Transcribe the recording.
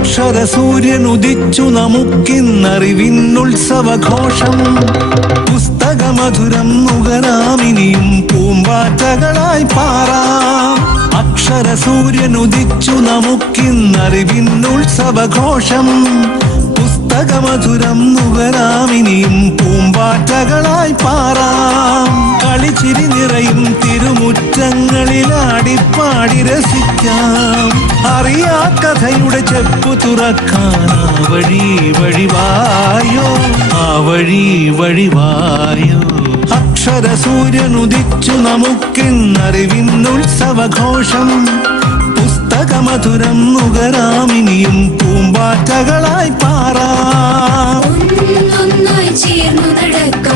അക്ഷരസൂര്യൻ ഉദിച്ചു നമുക്കിന്നറിവിന്നുത്സവഘോഷം. പുസ്തകമധുരം നുകരാമിനിയും പൂമ്പാറ്റകളായി പാറാം. അക്ഷരസൂര്യൻ ഉദിച്ചു നമുക്കിന്നറിവിന്നുത്സവഘോഷം. പുസ്തകമധുരം നുകരാമിനിയും പൂമ്പാറ്റകളായി പാറാം. കളിച്ചിരി നിറയും തിരുമുറ്റങ്ങളിലാടിപ്പാടി രസിക്കാം. അറിയാ കഥയുടെ ചെപ്പു തുറക്കാൻ ആ വഴി വഴിവായോ, ആ വഴി വഴിവായോ. അക്ഷരസൂര്യൻ ഉദിച്ചു നമുക്കിന്നറിവിന്നുത്സവഘോഷം. പുസ്തകമധുരം നുകരാമിനിയും പൂമ്പാറ്റകളായി പാറാം. ഒന്നായി ചേർന്നു നടക്കാം.